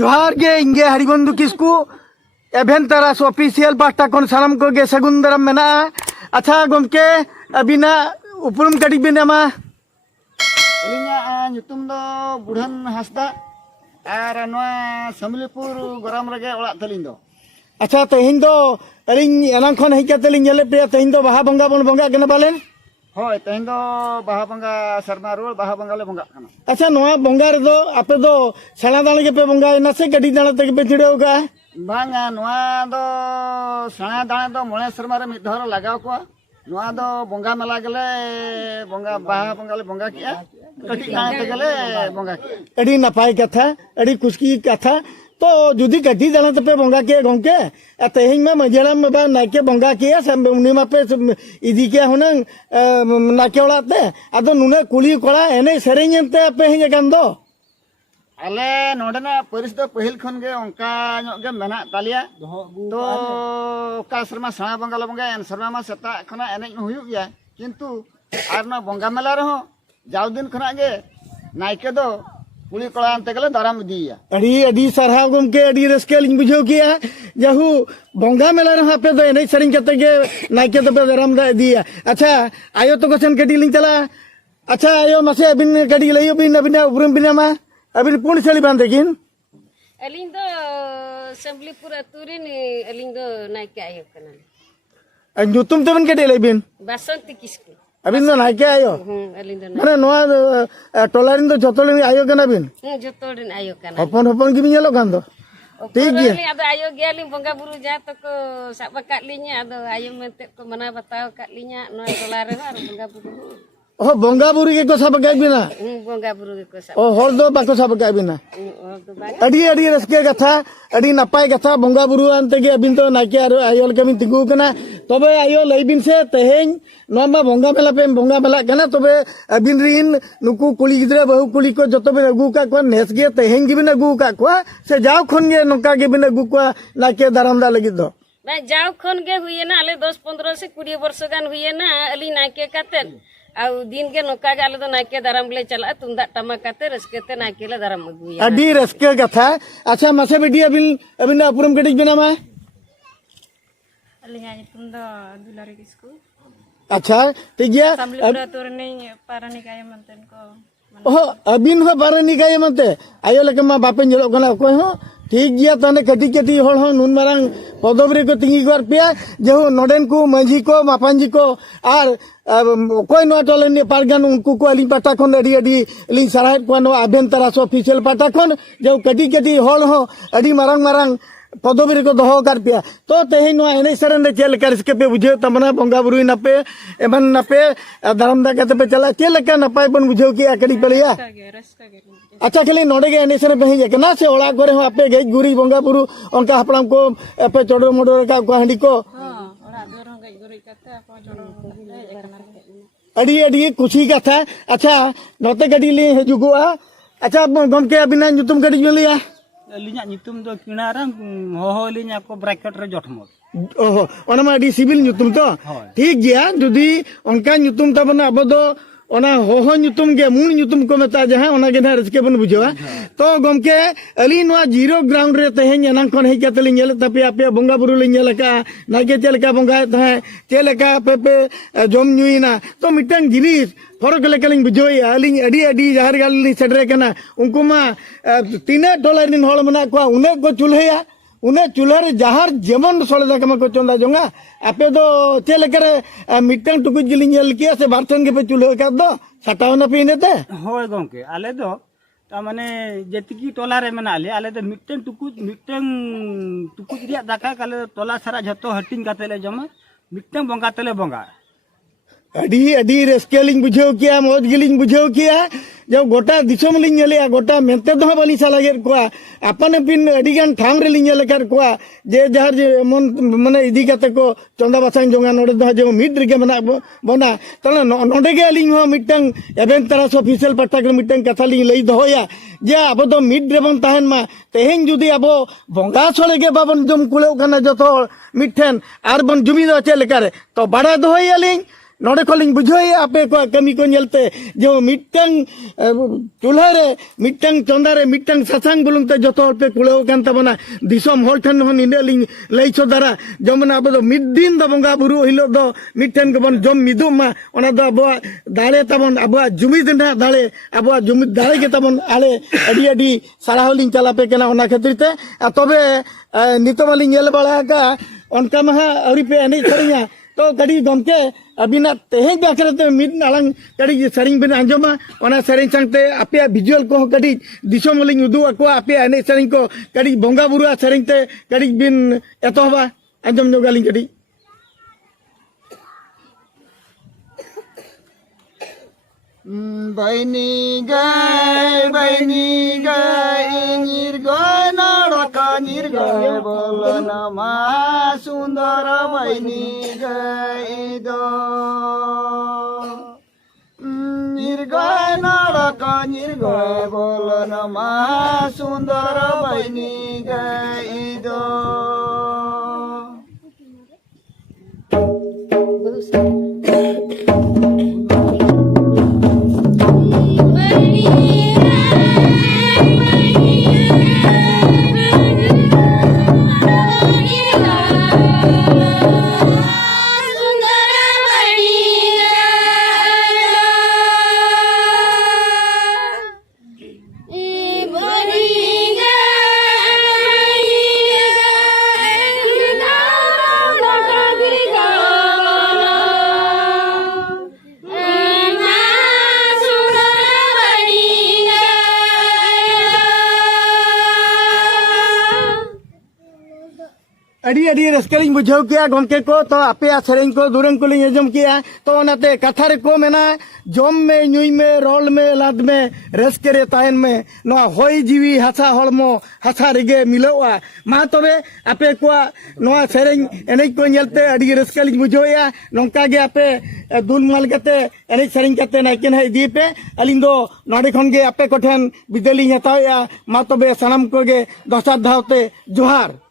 जोहार गे इंगे Haribandhu Kisku एवेंटरास official pasta खन सानाम को गे सगुन दाराम मेना। अच्छा गमके अबिना उपरुम कटी बिनामा अलिंगा nyutum do बुढ़न हासदा और नोआ समलीपुर गरम रगे ओड़ा तलिंग दो। अच्छा तेहिं दो अलिंग एनां खन हेज काते लिंग नेले पे तेहिं दो बाहा बंगा बन बंगा गना बालेन होय तेहिं दो बाहा बंगा शर्मा रोड बाहा बंगा ले बंगा खाना। अच्छा नोआ बंगा रे दो आपे दो सेना दाणे के पे बंगा ना से गड्डी दाणे ते पे छिड़ेव का बांगा नोआ दो सेना दाणे दो मोळे शर्मा रे मिद धर लगाव को नोआ दो बंगा मेला गेले बंगा बाहा बंगा ले बंगा किया कटी दाणे ते गेले बंगा किया अड़ी नपाय कथा अड़ी खुशकी कथा तो जुदी गड्डी दाणे ते पे बंगा के गमके तेहिं में मजेला में बा नाके बंगा किया सब उनी मा पे इदी के हुनंग नाके ओड़ाते आदो नुने कुली कोड़ा एने सेरेंते पे हेज कान दो आले नोडना परिस दो पहिल खन गे ओंका ᱧᱚᱜ गे मेना तालिया तो का शर्मा सणा बंगा ले बंगा एन शर्मा मा सेता खना एनेज हुयुग गया किंतु आर ना बंगा मेला रहो जाव दिन खना गे नायके दो कुली कोड़ा अंते गले दाराम दिया अड़ी अड़ी सरहा गमके अड़ी रस्केल बुझाव किया जहू बंगा मेला रहा पे दो एनेज सरिंग कते गे नायके दो पे दाराम दा दिया। अच्छा आयो तो कोसन कडी लिंग चला। अच्छा आयो मसे अबिन कडी लइयो बिन अबिना उपरम बिनामा अबिन पुन सेली बांधे किन अलिंग दो समलीपुर अतुरिन अलिंग दो नायके आयो कना जुतुम तबन कडी लइबिन बसंती किसको अबिन दो नायके आयो अलिंग दो माने नोआ टोलारिन दो जतोलिन आयो कना बिन जतोडिन आयो कना हपन हपन गिबिन येलो कान दो ठीक गया आदो आयो गेलिन बंगा बुरु जा तो को साब काट लिnya आदो आयो मेते को मना बताओ काट लिnya नो टोला रे और बंगा बुरु ओ बंगा बुरु के को सब गाय बिना बंगा बुरु के को साब ओ हर दो बाको सब गाय बिना और तो बाग अड़ी अड़ी रस्के कथा अड़ी नपाय कथा बंगा बुरु आनते गे अबिन तो नाके आरो आयोल कमिन तिगु कना तबे आयो लइबिन से तेहें नोमा बंगा मेला पे बंगा मेला कना तबे अबिन रिन नुकु कुली गिदरे बहु कुली को जतो बिन अगु का को नेस गे तेहें गिबिन अगु का को से जाव खन गे नका गे बिन अगु को नाके दारामदा लगी दो भाई जाव खन गे हुए ना आले 10 15 से 20 वर्ष गान हुए ना अली नाके काते आउ दिन के नोका गाले तो नाके दाराम ले चला तुंदा टमा काते रसकेते नाके ले दाराम अगुया अड़ी रस्के कथा। अच्छा मसे बेटी अबिन अबिन अपुरम कटिज बिना मा अलिंगा nyutum do दुलारी किसको अच्छा ठीक गया समलीपुर अतुरिन पारानी काय मनतेन को ओह अबिन हो बारनी गाय मनते आयो लेके मा बापेन जलो कना कोय हो ठीक गया तने कटी कटी होल हो नुन मारंग पदोबरी को तिंगी कर पिया जेहु नोडेन को मंझी को मापांजी को आर कोई नो टोलेन पारगान उनको को अली पाटा खन अडी अडी लिंग सराहत को नो अभ्यंतरास ऑफिशियल पाटा खन जो कटी कटी होल हो अडी मारंग मारंग पदोबरी को दोहो कर पिया तो तेहिं नो एने सरन रे चेल कर इसके पे बुझे तमना बंगा बुरुई नपे एमन नपे धरमदा कते पे चला चेल का नपाय बन बुझे कि आकड़ी पलिया। अच्छा खाली नोडे गे एने सरे पे हे कना से ओला करे हो आपे गेज गुरी बंगा बुरु उनका हपड़ाम को पे चोडो मोडो का हंडी को ओड़ा दोरो गई गुरी कते आपो जोड़ो एकना अड़ी अड़ी खुशी का था। अच्छा नोते गडी ले हजुगुआ। अच्छा गमके अबिना जुतुम गडी लिया अलिंगा nyutum do kinarang hoho linya ko bracket re jotmot ओहो ओना मा अडी सिविल जुतुम तो ठीक गया जुदी उनका जुतुम तबना अब दो ओना होहो जुतुम गे मुन जुतुम को मेता जहां ओना गे ना रसके बन बुझवा तो गमके अली नोआ जीरो ग्राउंड रे तेहें एनां खन हे कतली नेल तपे आपे बंगा बुरु ले नेल का नाके चेलका बंगा तहे चेलका पे जम नुइना तो मिटन जिनिस फरक लेकलिंग बुझोय अलिंग अडी अडी जहर गाली सेडरे कना उनको मा तीना डॉलर दिन होल मना को उने को चुल्हेया उन्हें चूल्हा जहार जेमन सोले दाका को चंदा जोंगा आपे दो चेलकरे मिटन टुकुज गिलिंग नेल किया से बारथन के पे चूल्हा का दो सटावना पीनेते होय गंके आले दो ता माने जेतिकी टोला रे मेना आले दो मिटन टुकुज रिया दाका काले टोला सारा जतो हटिंग काते ले जमा मिटन बंगा तले बंगा अडी अडी रस्केलिंग बुझेव किया मौज गिलिंग बुझेव किया जब गोटा दिसम लिंग नेलिया गोटा मेंते दो बली सालागे को अपन पिन अडी गान ठाम रे लिंग नेल कर को जे जहर जे मन माने इदी काते को चंदा बसांग जोंगा नोडे दो जे मिड रे मना बना तले नोडे गे लिंग हो मिटंग एवेंटरास ऑफिशियल पट्टा के मिटंग कथा लिंग लई दोया जे अब तो मिड रे बन ताहन मा तेहें जुदी अब बंगा सोले गे बाबन जम कुले कना जतो मिठन आर बन जुमी दो चेल करे तो बड़ा दोया लिंग नोडे खोलिंग बुझाए आपे को कमी को नेलते जो मिटंग चूल्हा रे मिटंग चंदा रे मिटंग ससांग बुलुंग ते जतो पे कुलेव कान तबना दिसोम होल ठन हो निनेलिंग लई छोदारा जमना अब दो मिड दिन द बंगा बुरु हिलो दो मिटन को बन जम मिदुमा ओना दो अब दाले तबन अब जुमिद ना दाले अब जुमिद दाले के तबन आले अडी अडी सारा होलिंग चला पे केना ओना खातिर ते तबे नितोमालिंग नेल बाला का उनका महा अरी पे एने सरिया तो कड़ी गमके अबिना तेहे बाखरते मिद नालंग कड़ी सरिंग बिन अंजमा ओना सरिंग संगते आपे विजुअल को कड़ी दिसो मोलिंग उदु को आपे एने सरिंग को कड़ी बोंगा बुरुआ सरिंग ते कड़ी बिन एतोबा अंजम जोगालिंग कड़ी बैनी गय निर्गय नड़का निर्गय बोलन मा सुंदर बैनी गय दो निर्गय नड़का निर्गय बोलन मा सुंदर बैनी गय दो अड़ी अड़ी रस्कलिंग बुझाव किया गमके को तो आपे सेरेंग को दुरंग को लिंग जम किया तो ओनाते कथा रे को मेना जम में नुई में रोल में लाद में रस्के रे तायन में नो होई जीवी हसा हलमो हसा रेगे मिलोआ मा तबे आपे को नो सेरेंग एने को नेलते अड़ी रस्कलिंग बुझावया नोंका गे आपे दुल माल कते एने सेरेंग कते नाइकेन है दी पे अलिंग दो नोडे खन गे आपे कोठन बिदली हताया मा तबे सनम को गे दसार धावते जोहार।